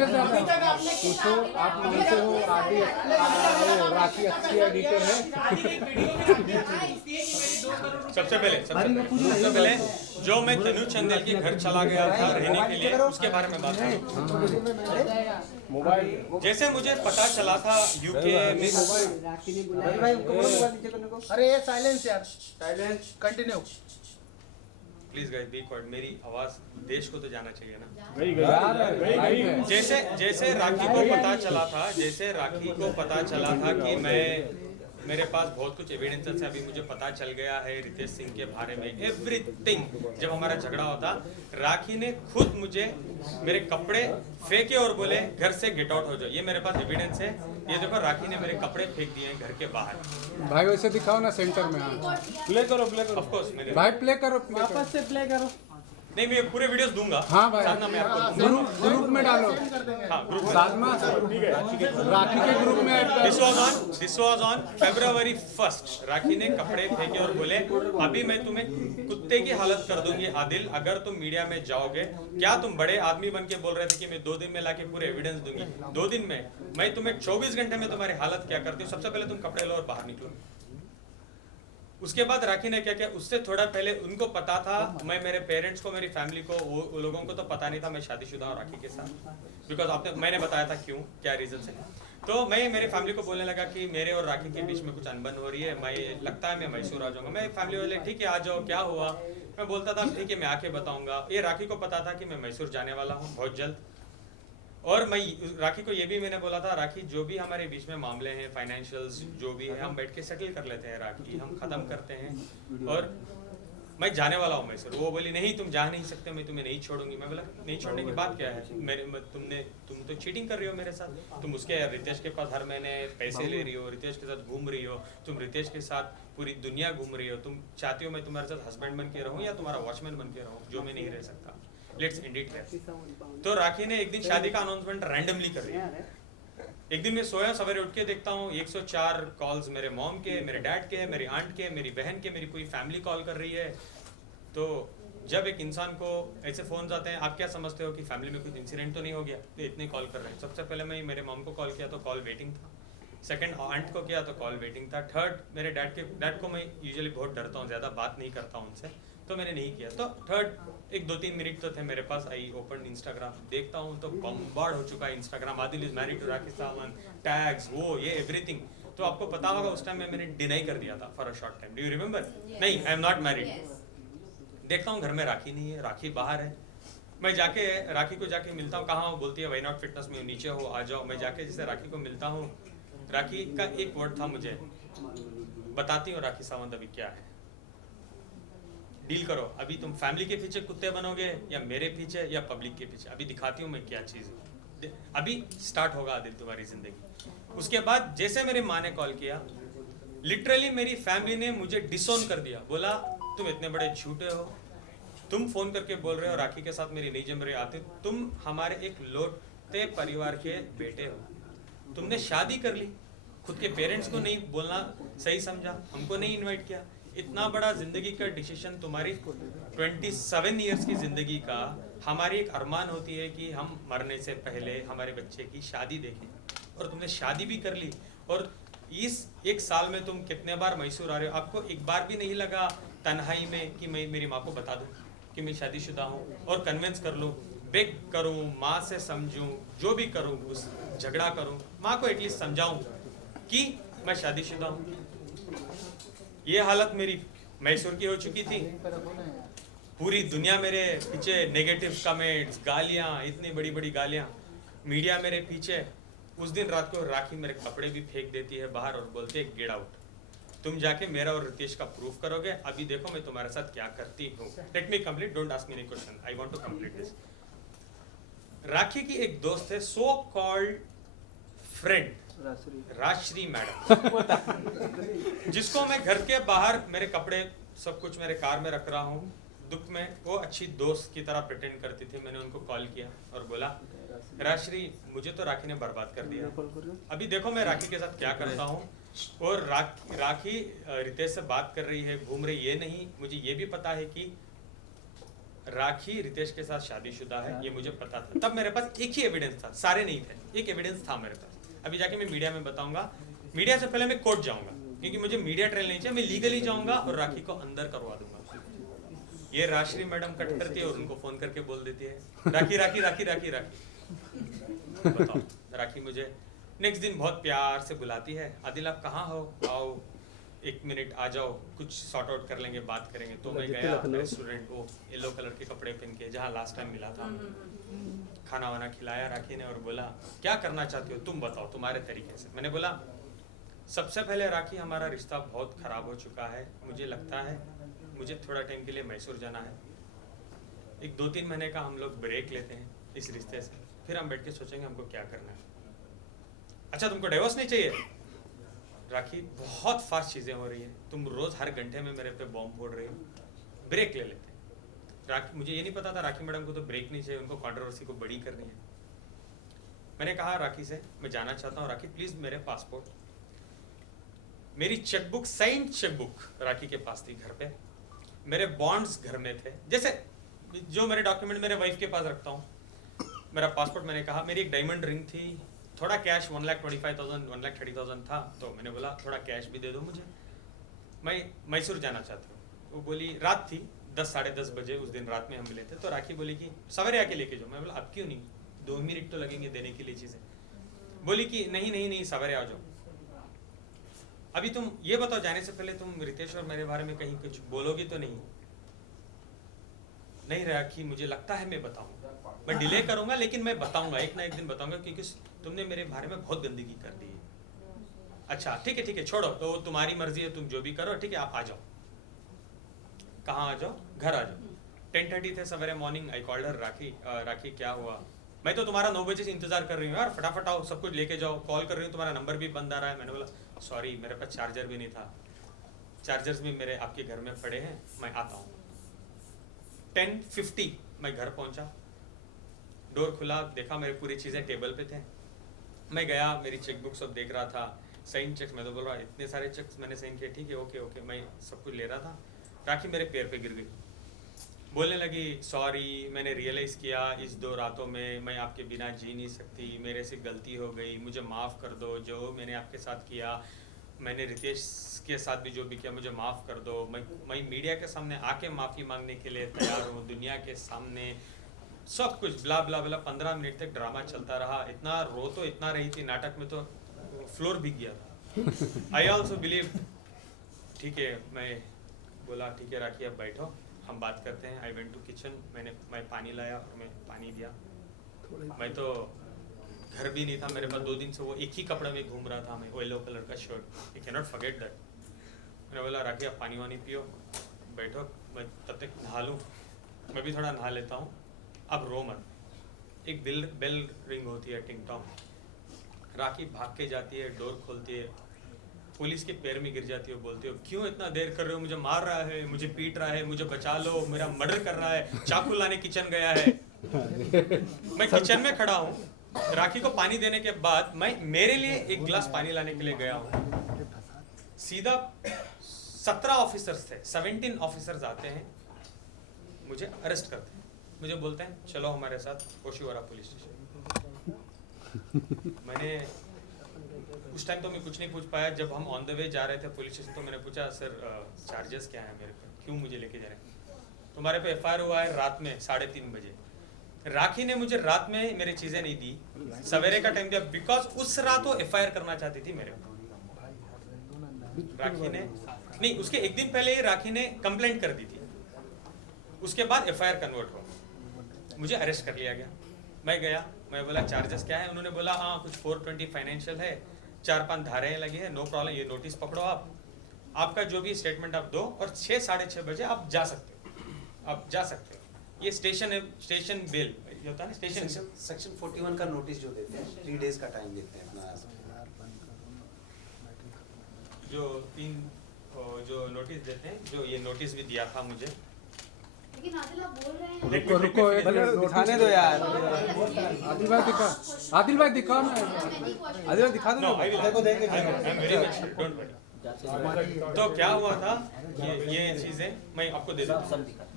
में ज्यादा पूछो, आप मानते हो आदि राखी अच्छी एडिटर है? सबसे पहले जो मैं तनु चंदेल के घर चला गया था रहने के लिए, उसके बारे में बात करूं। मोबाइल जैसे मुझे पता चला था यूके में, अरे साइलेंस यार, silence, continue please guys B quite, मेरी आवाज देश को तो जाना चाहिए ना। जैसे राखी को पता चला था, जैसे राखी को पता चला था कि मेरे पास बहुत कुछ एविडेंसेस है, अभी मुझे पता चल गया है रितेश सिंह के बारे में एवरीथिंग। जब हमारा झगड़ा होता, राखी ने खुद मुझे मेरे कपड़े फेंके और बोले घर से गेट आउट हो जाओ। ये मेरे पास एविडेंस है, ये देखो राखी ने मेरे कपड़े फेंक दिए हैं घर के बाहर। भाई वैसे दिखाओ ना सेंटर में। हाँ प्ले करो ऑफ कोर्स मैंने भाई प्ले करो, वापस से प्ले करो। नहीं, मैं पूरे वीडियोस दूंगा। हाँ भाई, साधना मैं आपको दूंगा। ग्रुप में डालो। हाँ ग्रुप में। साधना राखी के ग्रुप में ऐड कर। This was on February 1st। राखी ने कपड़े फेंके और बोले अभी मैं तुम्हें कुत्ते की हालत कर दूंगी आदिल, अगर तुम मीडिया में जाओगे। क्या तुम बड़े आदमी बन के बोल रहे थे कि मैं 2 दिन में लाके पूरे एविडेंस दूंगी? 2 दिन में मैं तुम्हें 24 घंटे में तुम्हारी हालत क्या करती हूँ। सबसे पहले तुम कपड़े लो और बाहर निकलो। उसके बाद राखी ने क्या किया, उससे थोड़ा पहले उनको पता था, मैं मेरे पेरेंट्स को, मेरी फैमिली को, वो लोगों को तो पता नहीं था मैं शादीशुदा हूँ राखी के साथ, बिकॉज मैंने बताया था क्यों, क्या रीजन से। तो मैं मेरे फैमिली को बोलने लगा कि मेरे और राखी के बीच में कुछ अनबन हो रही है, मैं लगता है मैं मैसूर आ जाऊंगा। मैं फैमिली वाले ठीक है आ जाओ, क्या हुआ? मैं बोलता था ठीक है मैं आके बताऊंगा। ये राखी को पता था कि मैं मैसूर जाने वाला हूँ बहुत जल्द। और मैं राखी को ये भी मैंने बोला था, राखी जो भी हमारे बीच में मामले हैं, फाइनेंशियल्स जो भी है, हम बैठ के सेटल कर लेते हैं राखी, हम खत्म करते हैं और मैं जाने वाला हूँ मैसूर। वो बोली नहीं तुम जा नहीं सकते, मैं तुम्हें नहीं छोड़ूंगी। मैं बोला नहीं छोड़ने की बात क्या है, तुम तो चीटिंग कर रही हो मेरे साथ, तुम उसके रितेश के पास हर महीने पैसे ले रही हो, रितेश के साथ घूम रही हो, तुम रितेश के साथ पूरी दुनिया घूम रही हो, तुम चाहती हो मैं तुम्हारे साथ हस्बैंड बन के रहूँ या तुम्हारा वॉचमैन बन के रहूँ, जो मैं नहीं रह सकता। Let's end it here. तो राखी ने एक दिन शादी का अनाउंसमेंट रैंडमली कर दिया। एक दिन मैं सोया, सवेरे उठ के देखता हूँ 104 कॉल्स मेरे मॉम के, मेरे डैड के, मेरी आंट के, मेरी बहन के, मेरी पूरी फैमिली कॉल कर रही है। तो जब एक इंसान को ऐसे फोन आते हैं, आप क्या समझते हो कि फैमिली में कुछ इंसिडेंट तो नहीं हो गया, तो इतने कॉल कर रहे हैं। सबसे पहले मैं मेरे मॉम को कॉल किया तो कॉल वेटिंग था, सेकंड आंट को किया तो कॉल वेटिंग था, थर्ड मेरे डैड को मैं यूजुअली बहुत डरता हूँ, ज़्यादा बात नहीं करता हूँ उनसे, तो मैंने नहीं किया। तो थर्ड एक 2-3 मिनट तो थे मेरे पास, आई ओपन इंस्टाग्राम, देखता हूँ तो बॉम्बार्ड हो चुका है Instagram, Adil is married to Rakhi Sawant, tags, वो ये एवरीथिंग। तो आपको पता होगा उस टाइम में मैंने डिनाई कर दिया था for a short time, do you remember? नहीं, आई एम नॉट मैरिड। देखता हूँ घर में राखी नहीं है, राखी बाहर है। मैं जाके राखी को जाके मिलता हूँ, कहाँ हो? बोलती है वाई नॉट फिटनेस में नीचे हो, आ जाओ। मैं जाके जैसे राखी को मिलता हूँ, राखी का एक वर्ड था मुझे, बताती हूँ राखी सावंत अभी क्या है, डील करो। अभी तुम फैमिली के पीछे कुत्ते बनोगे या मेरे पीछे या पब्लिक के पीछे, अभी दिखाती हूँ मैं क्या चीज़ है। अभी स्टार्ट होगा आदिल तुम्हारी जिंदगी। उसके बाद जैसे मेरी माँ ने कॉल किया, लिटरली मेरी फैमिली ने मुझे डिसोन कर दिया, बोला तुम इतने बड़े झूठे हो, तुम फोन करके बोल रहे हो राखी के साथ मेरी नहीं जम रही आती, तुम हमारे एक लौटते परिवार के बेटे हो, तुमने शादी कर ली, खुद के पेरेंट्स को नहीं बोलना सही समझा, हमको नहीं इनवाइट किया। इतना बड़ा जिंदगी का डिसीजन, तुम्हारी 27 इयर्स की जिंदगी का, हमारी एक अरमान होती है कि हम मरने से पहले हमारे बच्चे की शादी देखें, और तुमने शादी भी कर ली। और इस 1 साल में तुम कितने बार मैसूर आ रहे हो, आपको एक बार भी नहीं लगा तन्हाई में कि मैं मेरी माँ को बता दूं कि मैं शादीशुदा हूँ और कन्विंस कर लूँ, बेग करूँ, माँ से समझूँ, जो भी करूँ, उस झगड़ा करूँ, माँ को एटलीस्ट समझाऊँ कि मैं शादीशुदा हूँ। ये हालत मेरी मैसूर की हो चुकी थी। पूरी दुनिया मेरे पीछे, नेगेटिव कमेंट्स, गालियाँ, इतनी बड़ी बड़ी गालियाँ, मीडिया मेरे पीछे। उस दिन रात को राखी मेरे कपड़े भी फेंक देती है बाहर और बोलती है गेट आउट, तुम जाके मेरा और रितेश का प्रूफ करोगे, अभी देखो मैं तुम्हारे साथ क्या करती हूँ। Let me complete, don't ask me any question, I want to complete this. राखी की एक दोस्त है, so called friend, Rajshree madam, जिसको मैं घर के बाहर मेरे कपड़े सब कुछ मेरे कार में रख रहा हूँ, दुख में वो अच्छी दोस्त की तरह प्रिटेंड करती थी। मैंने उनको कॉल किया और बोला राजश्री, मुझे तो राखी ने बर्बाद कर दिया, अभी देखो मैं राखी के साथ क्या करता हूँ। और राखी रितेश से बात कर रही है, घूम रही, ये नहीं, मुझे ये भी पता है कि राखी रितेश के साथ शादीशुदा है ये मुझे पता था। तब मेरे पास एक ही एविडेंस था, सारे नहीं थे, एक एविडेंस था मेरे पास। अभी जाके मैं मीडिया में बताऊंगा। मीडिया से पहले मैं कोर्ट जाऊंगा, क्योंकि मुझे मीडिया ट्रायल नहीं चाहिए। मैं लीगली जाऊंगा और राखी को अंदर करवा दूंगा। ये राश्री मैडम कट करती है और उनको फोन करके बोल देती है राखी राखी राखी राखी राखी। बताओ, राखी मुझे नेक्स्ट दिन बहुत प्यार से बुलाती है, आदिल आप कहाँ हो, आओ 1 मिनट आ जाओ, कुछ सॉर्ट आउट कर लेंगे, बात करेंगे। तो मैं गया रेस्टोरेंट, वो येलो कलर के कपड़े पहन के, जहाँ लास्ट टाइम मिला था। खाना वाना खिलाया राखी ने और बोला क्या करना चाहती हो तुम बताओ तुम्हारे तरीके से। मैंने बोला सबसे पहले राखी हमारा रिश्ता बहुत खराब हो चुका है, मुझे लगता है मुझे थोड़ा टाइम के लिए मैसूर जाना है। एक 2-3 महीने का हम लोग ब्रेक लेते हैं इस रिश्ते से, फिर हम बैठ के सोचेंगे हमको क्या करना है। अच्छा तुमको डिवोर्स नहीं चाहिए? राखी बहुत फास्ट चीज़ें हो रही है, तुम रोज़ हर घंटे में मेरे पे बॉम्ब फोड़ रही हो, ब्रेक ले लेते हैं। राखी, मुझे ये नहीं पता था राखी मैडम को तो ब्रेक नहीं चाहिए, उनको कंट्रोवर्सी को बड़ी करनी है। मैंने कहा राखी से मैं जाना चाहता हूँ, राखी प्लीज़ मेरे पासपोर्ट, मेरी चेकबुक, साइन चेकबुक राखी के पास थी घर पे, मेरे बॉन्ड्स घर में थे, जैसे जो मेरे डॉक्यूमेंट मेरे वाइफ के पास रखता हूँ, मेरा पासपोर्ट। मैंने कहा मेरी एक डायमंड रिंग थी, थोड़ा कैश 1,25,000 1,30,000 था, तो मैंने बोला थोड़ा कैश भी दे दो मुझे, मैं मैसूर जाना चाहती हूँ। वो बोली, रात थी 10 साढ़े 10 बजे, उस दिन रात में हम मिले थे। तो राखी बोली कि सवेरे आके लेके जाओ। मैं बोला अब क्यों नहीं, 2 मिनट तो लगेंगे देने के लिए चीज़ें। बोली कि नहीं नहीं नहीं सवेरे आ जाओ। अभी तुम ये बताओ, जाने से पहले तुम रितेश और मेरे बारे में कहीं कुछ बोलोगी तो नहीं? नहीं राखी, मुझे लगता है मैं बताऊंगा, मैं डिले करूंगा लेकिन मैं बताऊंगा, एक ना एक दिन बताऊंगा, क्योंकि तुमने मेरे बारे में बहुत गंदगी कर दी है। अच्छा ठीक है छोड़ो, तो तुम्हारी मर्जी है, तुम जो भी करो, ठीक है आप आ जाओ। कहाँ आ जाओ? घर आ जाओ। 10:30 थे सवेरे मॉर्निंग। आई कॉल्ड हर, राखी क्या हुआ? मैं तो तुम्हारा 9 बजे से इंतजार कर रही हूँ यार, फटाफट आओ, सब कुछ लेके जाओ, कॉल कर रही हूँ, तुम्हारा नंबर भी बंद आ रहा है। मैंने बोला सॉरी मेरे पास चार्जर भी नहीं था, चार्जर्स भी मेरे आपके घर में पड़े हैं, मैं आता हूँ। 10:50 मैं घर पहुंचा, डोर खुला, देखा मेरी पूरी चीज़ें टेबल पे थे। मैं गया, मेरी चेकबुक सब देख रहा था, साइन चेक्स, मैं तो बोल रहा इतने सारे चेक्स मैंने साइन किए, ठीक है ओके, मैं सब कुछ ले रहा था। राखी मेरे पैर पे गिर गई, बोलने लगी सॉरी, मैंने रियलाइज़ किया इस 2 रातों में मैं आपके बिना जी नहीं सकती, मेरे से गलती हो गई, मुझे माफ़ कर दो, जो मैंने आपके साथ किया, मैंने रितेश के साथ भी जो भी किया, मुझे माफ़ कर दो। मैं मीडिया के सामने आके माफ़ी मांगने के लिए तैयार हूँ, दुनिया के सामने, सब कुछ ब्ला ब्ला ब्ला। 15 मिनट तक ड्रामा चलता रहा, इतना रो तो इतना रही थी, नाटक में तो फ्लोर भीग गया था। आई ऑल्सो बिलीव, ठीक है, मैं बोला ठीक है राखी अब बैठो हम बात करते हैं। आई वेंट टू किचन, मैं पानी लाया और मैं पानी दिया। मैं तो घर भी नहीं था मेरे पास, 2 दिन से वो एक ही कपड़े में घूम रहा था मैं, येलो कलर का shirt, I can not forget that. मैंने बोला राखी आप पानी वानी पियो, बैठो, मैं तब तक नहा लूँ, मैं भी थोड़ा नहा लेता हूँ, अब रो मत। एक बेल रिंग होती है, टिंग टॉन्ग। राखी भाग के जाती है, डोर खोलती है, पुलिस के पैर में गिर जाती हो, बोलती हो क्यों इतना देर कर रहे हो, मुझे मार रहा है, मुझे पीट रहा है, मुझे बचा लो, मेरा मर्डर कर रहा है, चाकू लाने किचन गया है। मैं किचन में खड़ा हूँ, राखी को पानी देने के बाद मैं मेरे लिए एक गिलास पानी लाने के लिए गया हूँ, सीधा 17 ऑफिसर्स थे, 17 ऑफिसर्स आते हैं, मुझे अरेस्ट करते हैं, मुझे बोलते हैं चलो हमारे साथ ओशिवारा पुलिस स्टेशन। मैंने उस टाइम तो मैं कुछ नहीं पूछ पाया। जब हम ऑन द वे जा रहे थे पुलिस स्टेशन तो मैंने पूछा सर चार्जेस क्या है मेरे पे, क्यों मुझे लेके जा रहे हैं? तुम्हारे पे एफआईआर हुआ है रात में 3:30 बजे। राखी ने मुझे रात में मेरी चीज़ें नहीं दी, सवेरे का टाइम दिया, बिकॉज उस रात वो एफआईआर करना चाहती थी मेरे पे। राखी ने नहीं, उसके एक दिन पहले ही राखी ने कंप्लेंट कर दी थी, उसके बाद एफआईआर कन्वर्ट हुआ, मुझे अरेस्ट कर लिया गया। मैं गया, मैं बोला चार्जेस क्या है? उन्होंने बोला हाँ कुछ 420 फाइनेंशियल है, 4-5 धाराएं लगी है, नो प्रॉब्लम, ये नोटिस पकड़ो आपका जो भी स्टेटमेंट आप दो और 6 साढ़े 6 बजे आप जा सकते हो, आप जा सकते हो। ये स्टेशन बेल होता है ना, स्टेशन सेक्शन 41 का नोटिस जो देते हैं 3 डेज का टाइम देते हैं अपना, जो नोटिस देते हैं, जो ये नोटिस भी दिया था मुझे। लेकिन आदिल आप बोल रहे हैं, रुको एक मिनट, दिखाने दो यार। आदिल भाई दिखाओ ना, आदिल भाई दिखा दो No, ना। I will. देखो, देंगे। I am very much, don't worry. तो क्या हुआ था, ये चीजें मैं आपको दे देता हूँ।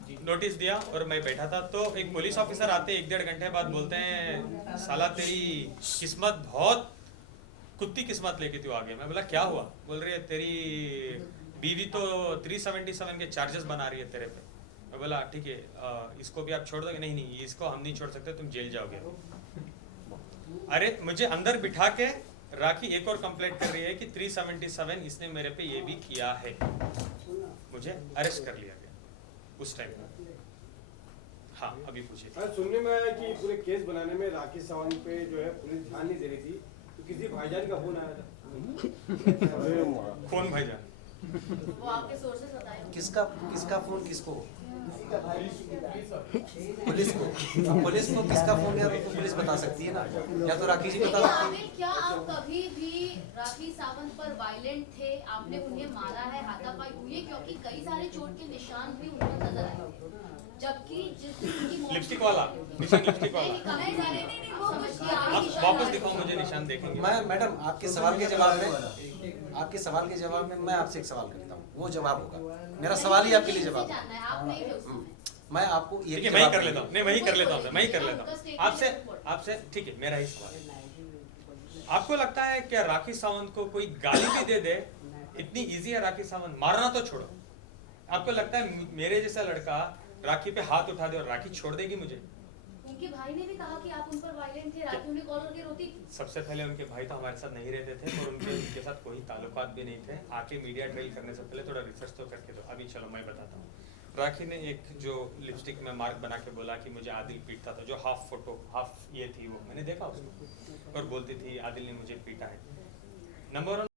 नोटिस दिया और मैं बैठा था, तो एक पुलिस ऑफिसर आते 1-1.5 घंटे बाद बोलते हैं साला तेरी किस्मत बहुत कुत्ती किस्मत लेके तू आ गया। मैं बोला क्या हुआ? बोल रही है तेरी बीवी तो 377 के चार्जेस बना रही है तेरे पे। मैं बोला ठीक है, इसको भी आप छोड़ दोगे? नहीं नहीं, इसको हम नहीं छोड़ सकते, तुम जेल जाओगे। अरे मुझे अंदर बिठा के राखी एक और कंप्लेंट कर रही है कि 377 इसने मेरे पे ये भी किया है। मुझे अरेस्ट कर लिया गया उस टाइम। हाँ अभी पूछिए। सुनने में आया कि पूरे केस बनाने में राखी सावंत पे जो है पुलिस ध्यान नहीं दे रही थी, तो किसी भाईजान का फोन आया था। कौन भाईजान? वो आपके सोर्सेस बताए होंगे। किसका फोन किसको? पुलिस को किसका फोन गया तो पुलिस बता सकती है ना, या तो राखी जी बता लेकिन सकती आमिर, क्या आप कभी भी राखी सावंत पर वायलेंट थे? आपने उन्हें मारा है, हाथापाई हुई है? क्योंकि कई सारे चोट के निशान भी उन पर नजर आए थे। जबकि जिस दिन उनकी मौत लिपस्टिक वाला निशान, लिपस्टिक वाला। नहीं, वो कुछ किया आप निशान वापस आए। दिखाओ मुझे निशान देखेंगे। मैं मैडम आपके सवाल के जवाब में मैं आपसे एक सवाल करता हूँ, वो जवाब होगा। मेरा सवाल ही आपके लिए जवाब है। जानना है, आप नहीं थे उस समय। मैं आपको ये ठीक है, मैं ही कर लेता हूँ। नहीं, मैं ही कर लेता हूँ, मैं ही कर लेता हूँ आपसे। ठीक है, मेरा ही सवाल है। आपको लगता है क्या राखी सावंत को कोई गाली भी दे दे इतनी इजी है राखी सावंत मारना? तो छोड़ो, आपको लगता है मेरे जैसा लड़का राखी पे हाथ उठा दे और राखी छोड़ देगी मुझे? उनके भाई ने भी कहा कि आप उन पर वायलेंट थे, राखी उन्हें कॉल करके रोती थी। सबसे पहले उनके भाई तो हमारे साथ नहीं रहते थे और उनके साथ कोई ताल्लुकात भी नहीं थे। आके मीडिया ट्रेल करने से पहले थोड़ा रिसर्च तो करके दो। अभी चलो मैं बताता हूँ। राखी ने एक जो लिपस्टिक में मार्क बना के बोला कि मुझे आदिल पीटता था, जो हाफ ये थी, वो मैंने देखा उसको, और बोलती थी आदिल ने मुझे पीटा है। नंबर 1